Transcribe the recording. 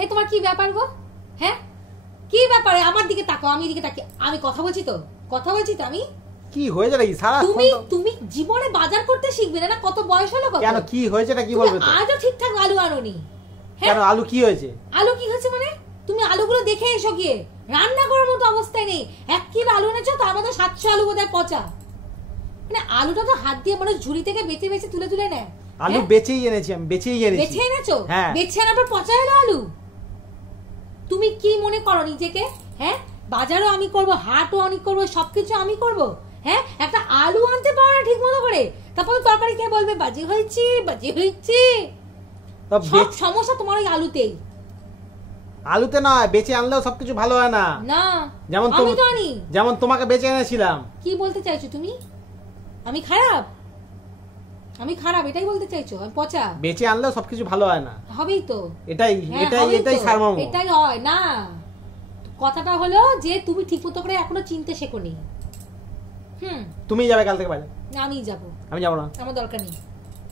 এ তোমার কি ব্যাপার গো? হ্যাঁ কি ব্যাপারে? আমার দিকে তাকাও, আমি এদিকে তাকি। আমি কথা বলছি তো আমি। কি হয়েছে নাকি সারা? তুমি জীবনে বাজার করতে শিখবে না? কত বয়স হলো? কেন কি হয়েছে কি বলবে তো? আজও ঠিকঠাক আলু আনোনি। কেন আলু কি হয়েছে? আলু কি হয়েছে মানে? তুমি আলুগুলো দেখে এসো গিয়ে, রান্না করার মতো অবস্থায় নেই। 1 কিলো আলু এনেছো, তার মধ্যে 700 আলু বোধহয় পচা। মানে আলুটা তো হাত দিয়ে মানুষ ঝুড়ি থেকে বেছে বেছে তুলে নেয়। আলু বেচেই এনেছি আমি, বেচেই এনেছি। বেছে এনেছো? হ্যাঁ। বেছে আনার পর পচা এলো আলু। তুমি কি মনে করো নিজেকে? হ্যাঁ, বাজারও আমি করব, হাটও আমি করব, সবকিছু আমি করব। হ্যাঁ, একটা আলু আনতে পারো না ঠিক মতো করে, তারপর তরকারি খেয়ে বলবে বাজি হয়েছে। সব সমস্যা তোমার ওই আলুতেই। আলুতে নয়, বেচে আনলেও সবকিছু ভালো হয় না। না, যেমন আমি তো আনি। যেমন তোমাকে বেচে এনেছিলাম। কি বলতে চাইছো তুমি? আমি খারাপ? আমি খারাপ এটাই বলতে চাইছো? আমি পচা? বেচে আনলেও সবকিছু ভালো হয় না। হবেই তো। এটাই সারমর্ম। এটাই হয় না। কথাটা হলো যে তুমি ঠিক মতো করে এখনো চিনতে শেখোনি। তুমি যাবে কাল থেকে বাজার? আমি যাবো। আমি যাবো না, আমার দরকার নেই।